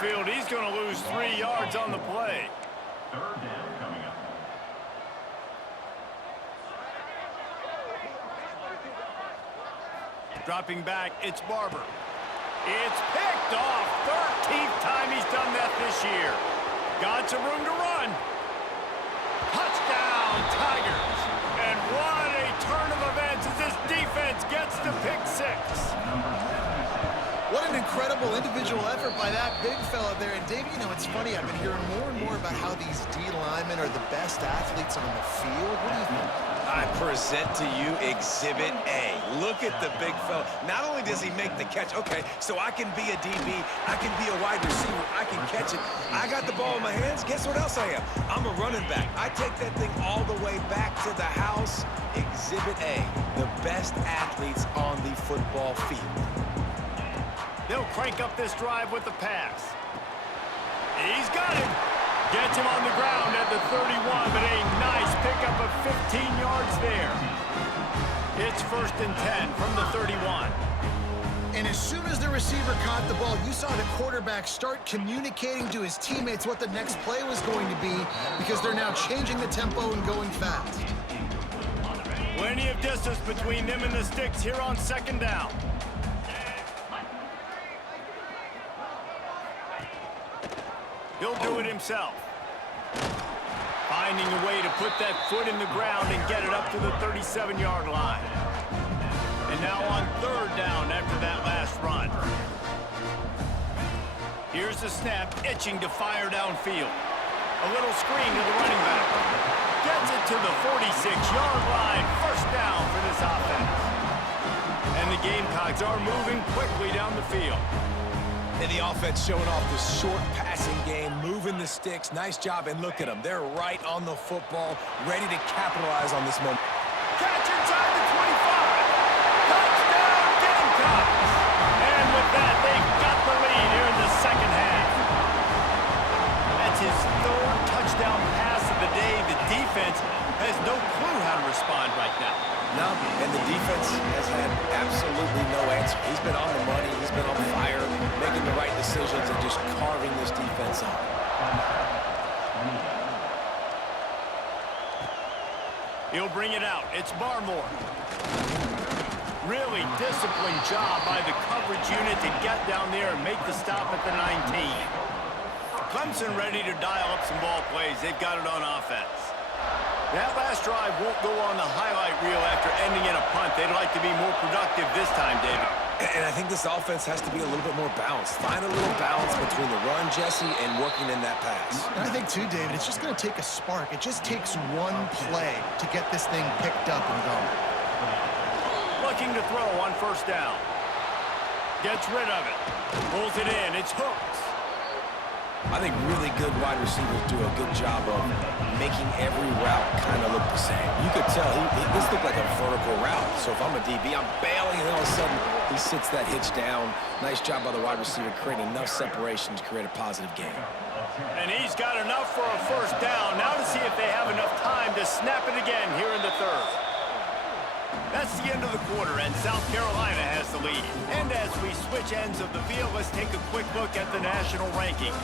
backfield. He's going to lose 3 yards on the play. Third down coming up. Dropping back, it's Barber. It's picked off. 13th time he's done that this year. Got some room to run. Touchdown, Tigers. And what a turn of events as this defense gets to pick 6. What an incredible individual effort by that big fella there. And, Dave, you know, it's funny. I've been hearing more and more about how these D linemen are the best athletes on the field. What do you think? I present to you Exhibit A. Look at the big fella. Not only does he make the catch, okay, so I can be a DB, I can be a wide receiver, I can catch it. I got the ball in my hands. Guess what else I am? I'm a running back. I take that thing all the way back to the house. Exhibit A, the best athletes on the football field. They'll crank up this drive with the pass. He's got it. Gets him on the ground at the 31, but a nice pickup of 15 yards there. It's 1st and 10 from the 31. And as soon as the receiver caught the ball, you saw the quarterback start communicating to his teammates what the next play was going to be because they're now changing the tempo and going fast. Plenty of distance between them and the sticks here on 2nd down. He'll do it himself. Finding a way to put that foot in the ground and get it up to the 37-yard line. And now on 3rd down after that last run. Here's the snap, itching to fire downfield. A little screen to the running back. Gets it to the 46-yard line. 1st down for this offense. And the Gamecocks are moving quickly down the field. And the offense showing off the short passing game, moving the sticks. Nice job, and look at them. They're right on the football, ready to capitalize on this moment. Catch inside the 25. Touchdown, Gamecocks. And with that, they've got the lead here in the 2nd half. That's his 3rd touchdown pass of the day. The defense has no clue how to respond right now. No, and the defense has had absolutely no answer. He's been on the money. He's been on fire, making the right decisions and just carving this defense up. He'll bring it out. It's Barmore. Really disciplined job by the coverage unit to get down there and make the stop at the 19. Clemson ready to dial up some ball plays. They've got it on offense. That last drive won't go on the highlight reel after ending in a punt. They'd like to be more productive this time, David. And I think this offense has to be a little bit more balanced. Find a little balance between the run, Jesse, and working in that pass. And I think, too, David, it's just going to take a spark. It just takes one play to get this thing picked up and going. Looking to throw on 1st down. Gets rid of it. Pulls it in. It's Hooks. I think really good wide receivers do a good job of making every route kind of look the same. You could tell this looked like a vertical route. So if I'm a DB, I'm bailing, and then all of a sudden he sits that hitch down. Nice job by the wide receiver creating enough separation to create a positive game. And he's got enough for a 1st down. Now to see if they have enough time to snap it again here in the 3rd. That's the end of the quarter, and South Carolina has the lead. And as we switch ends of the field, let's take a quick look at the national rankings.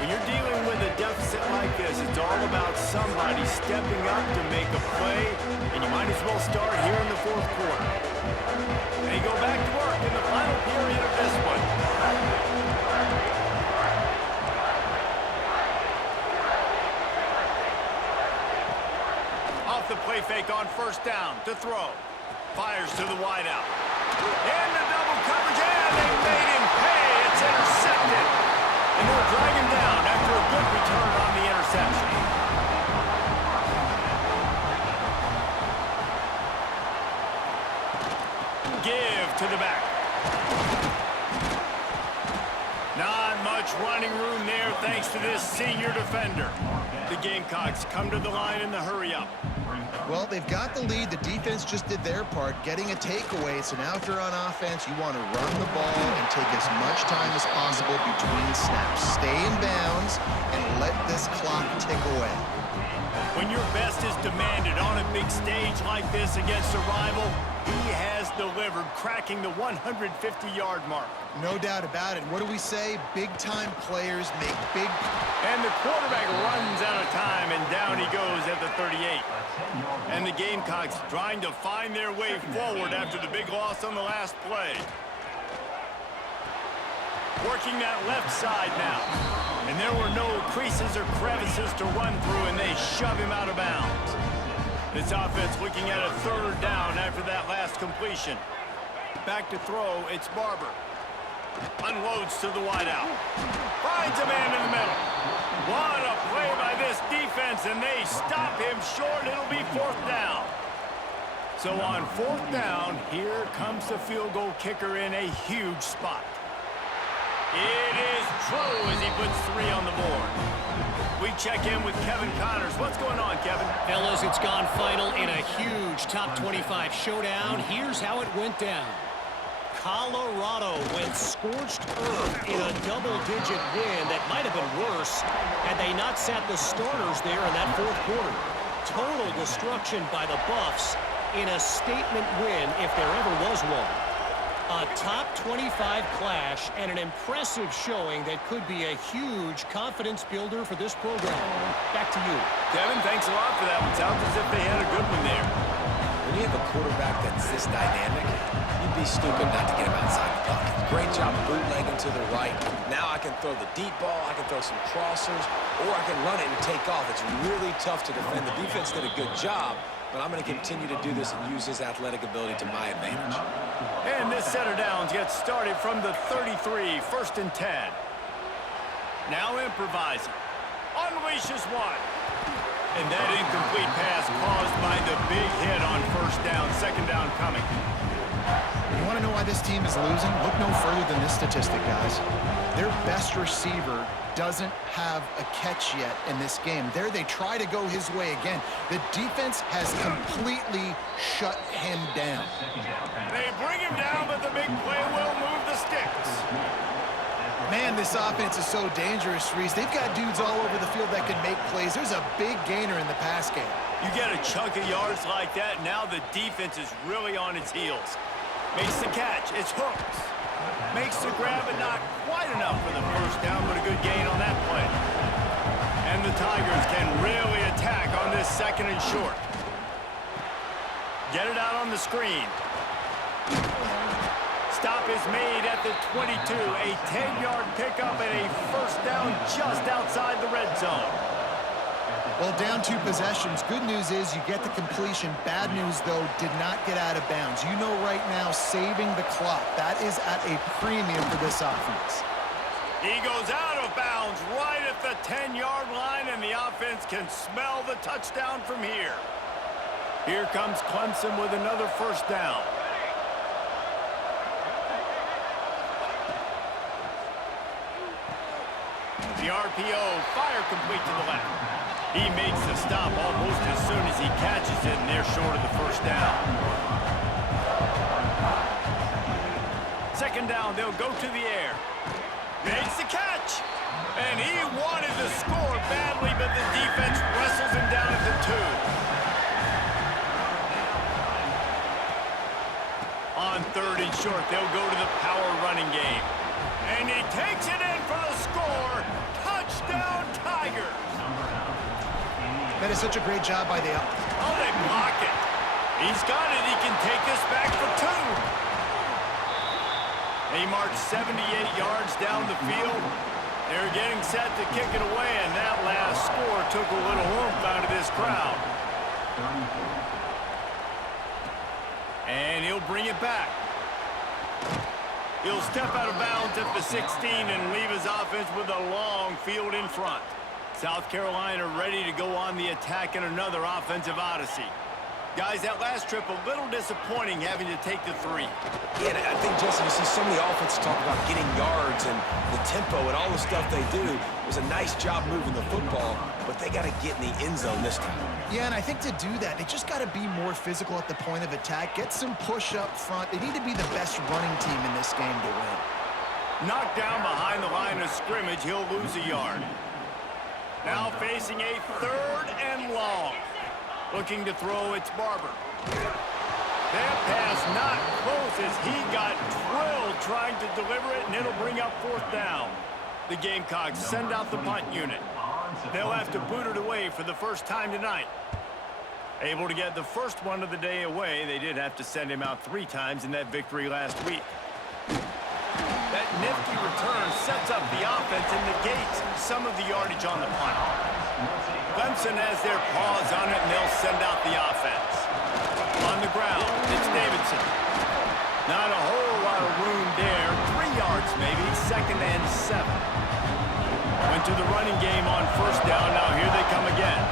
When you're dealing with a deficit like this, it's all about somebody stepping up to make a play, and you might as well start here in the 4th quarter. They go back to work in the final period of this one. The play fake on 1st down to throw. Fires to the wideout. And the double coverage, and they made him pay. It's intercepted. And they'll drag him down after a good return on the interception. Give to the back. Not much running room there thanks to this senior defender. The Gamecocks come to the line in the hurry-up. Well, they've got the lead. The defense just did their part, getting a takeaway. So now if you're on offense, you want to run the ball and take as much time as possible between snaps. Stay in bounds and let this clock tick away. When your best is demanded on a big stage like this against a rival, he has delivered, cracking the 150-yard mark. No doubt about it. What do we say? Big-time players make big... And the quarterback runs out of time, and down he goes at the 38. And the Gamecocks trying to find their way forward after the big loss on the last play. Working that left side now. And there were no creases or crevices to run through, and they shove him out of bounds. This offense looking at a third down after that last completion. Back to throw, it's Barber. Unloads to the wideout. Finds a man in the middle. What a play by this defense, and they stop him short. It'll be fourth down. So on fourth down, here comes the field goal kicker in a huge spot. It is true as he puts 3 on the board. We check in with Kevin Connors. What's going on, Kevin? Fellas, it's gone final in a huge top 25 showdown. Here's how it went down. Colorado went scorched earth in a double-digit win that might have been worse had they not sat the starters there in that fourth quarter. Total destruction by the Buffs in a statement win if there ever was one. A top 25 clash and an impressive showing that could be a huge confidence builder for this program. Back to you. Kevin, thanks a lot for that one. Sounds as if they had a good one there. When you have a quarterback that's this dynamic, you'd be stupid not to get him outside the pocket. Great job bootlegging to the right. Now I can throw the deep ball, I can throw some crossers, or I can run it and take off. It's really tough to defend. The defense did a good job, but I'm going to continue to do this and use his athletic ability to my advantage. And this set of downs gets started from the 33, 1st and 10. Now improvising. Unleashes one. And that incomplete pass caused by the big hit on first down, second down coming. You want to know why this team is losing? Look no further than this statistic, guys. Their best receiver doesn't have a catch yet in this game. There they try to go his way again. The defense has completely shut him down. They bring him down, but the big play will move the sticks. Man, this offense is so dangerous, Reese. They've got dudes all over the field that can make plays. There's a big gainer in the pass game. You get a chunk of yards like that, now the defense is really on its heels. Makes the catch, it's hooked. Makes the grab, but not quite enough for the first down, but a good gain on that play. And the Tigers can really attack on this second and short. Get it out on the screen. Stop is made at the 22. A 10-yard pickup and a first down just outside the red zone. Well, down 2 possessions. Good news is you get the completion. Bad news, though, did not get out of bounds. You know right now, saving the clock. That is at a premium for this offense. He goes out of bounds right at the 10-yard line, and the offense can smell the touchdown from here. Here comes Clemson with another first down. The RPO, fire complete to the left. He makes the stop almost as soon as he catches it, and they're short of the first down. Second down, they'll go to the air. Makes the catch. And he wanted to score badly, but the defense wrestles him down at the 2. On third and short, they'll go to the power running game. And he takes it in for the score. Touchdown, Tigers. That is such a great job by the... Oh, they block it. He's got it. He can take this back for 2. He marched 78 yards down the field. They're getting set to kick it away, and that last score took a little oomph out of this crowd. And he'll bring it back. He'll step out of bounds at the 16 and leave his offense with a long field in front. South Carolina ready to go on the attack in another offensive odyssey. Guys, that last trip a little disappointing having to take the 3. Yeah, and I think, Jesse, you see so many offenses talk about getting yards and the tempo and all the stuff they do. It was a nice job moving the football, but they got to get in the end zone this time. Yeah, and I think to do that, they just got to be more physical at the point of attack, get some push up front. They need to be the best running team in this game to win. Knocked down behind the line of scrimmage, he'll lose a yard. Now facing a 3rd and long. Looking to throw, it's Barber. That pass not close as he got drilled trying to deliver it, and it'll bring up 4th down. The Gamecocks send out the punt unit. They'll have to boot it away for the first time tonight. Able to get the first one of the day away. They did have to send him out 3 times in that victory last week. That nifty return sets up the offense and negates some of the yardage on the punt. Clemson has their paws on it, and they'll send out the offense. On the ground, it's Davidson. Not a whole lot of room there. 3 yards maybe, 2nd and 7. Went to the running game on 1st down. Now here they come again.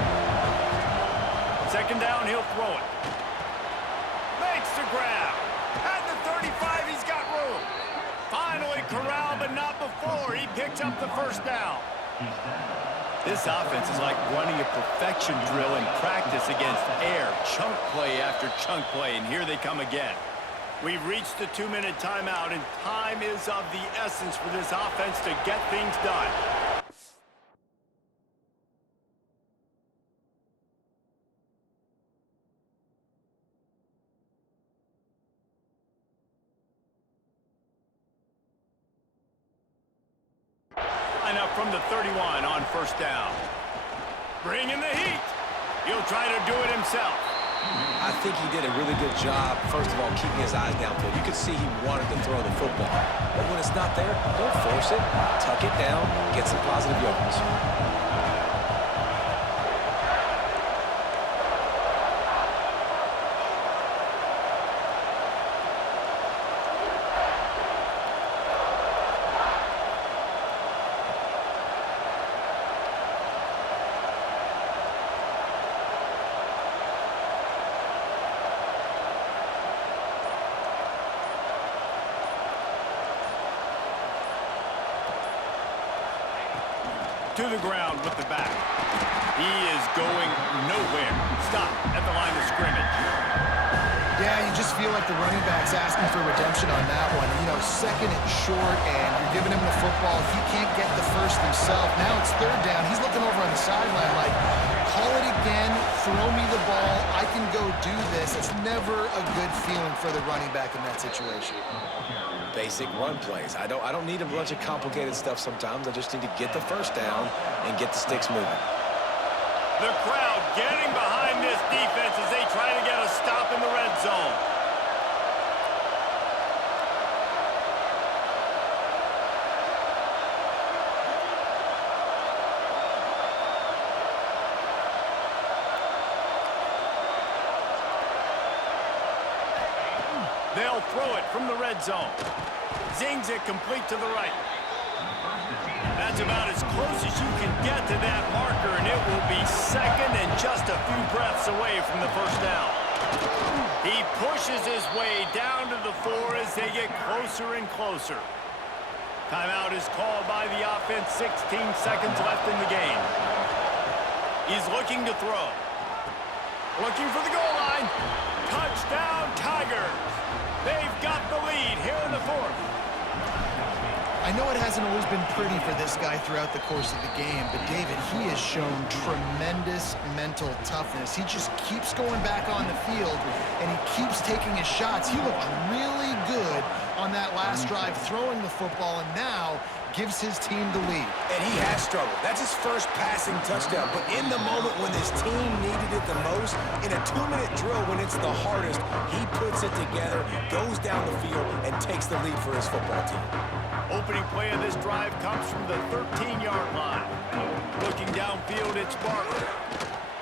2nd down, he'll throw it. Makes the grab. At the 35, he's got room. Finally corralled, but not before. He picks up the 1st down. This offense is like running a perfection drill in practice against air. Chunk play after chunk play, and here they come again. We've reached the 2-minute timeout, and time is of the essence for this offense to get things done. Up from the 31 on 1st down. Bringing the heat. He'll try to do it himself. I think he did a really good job, first of all, keeping his eyes downfield. You could see he wanted to throw the football. But when it's not there, don't force it. Tuck it down, get some positive yards. To the ground with the back. He is going nowhere. Stop at the line of scrimmage. Yeah, you just feel like the running back's asking for redemption on that one. You know, 2nd and short, and you're giving him the football. He can't get the 1st himself. Now it's 3rd down. He's looking over on the sideline like, call it again, throw me the ball, I can go do this. It's never a good feeling for the running back in that situation. Basic run plays. I don't need a bunch of complicated stuff sometimes. I just need to get the 1st down and get the sticks moving. The crowd getting behind this defense as they try to get a stop in the red zone. They'll throw it from the red zone. Zings it complete to the right. That's about as close as you can get to that marker, and it will be 2nd and just a few breaths away from the 1st down. He pushes his way down to the 4 as they get closer and closer. Timeout is called by the offense. 16 seconds left in the game. He's looking to throw. Looking for the goal line. Touchdown, Tigers. They've got the lead here in the 4th. I know it hasn't always been pretty for this guy throughout the course of the game, but David, he has shown tremendous mental toughness. He just keeps going back on the field, and he keeps taking his shots. He looked really good on that last drive throwing the football, and now gives his team the lead. And he has struggled. That's his first passing touchdown. But in the moment when his team needed it the most, in a 2-minute drill when it's the hardest, he puts it together, goes down the field, and takes the lead for his football team. Opening play of this drive comes from the 13-yard line. Looking downfield, it's Barber.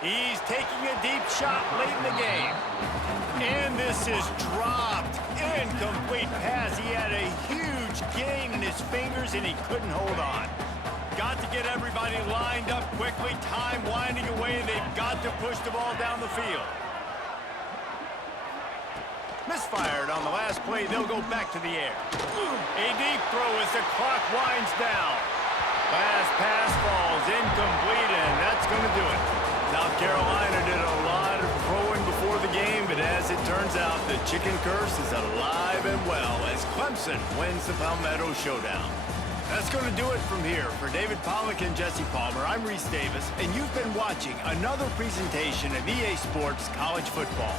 He's taking a deep shot late in the game. And this is dropped. Incomplete pass. He had a huge gain in his fingers, and he couldn't hold on. Got to get everybody lined up quickly. Time winding away. They've got to push the ball down the field. Misfired on the last play. They'll go back to the air. A deep throw as the clock winds down. Last pass falls incomplete, and that's going to do it. South Carolina did a lot of throwing before the game, but as it turns out, the chicken curse is alive and well as Clemson wins the Palmetto Showdown. That's going to do it from here. For David Pollack and Jesse Palmer, I'm Reese Davis, and you've been watching another presentation of EA Sports College Football.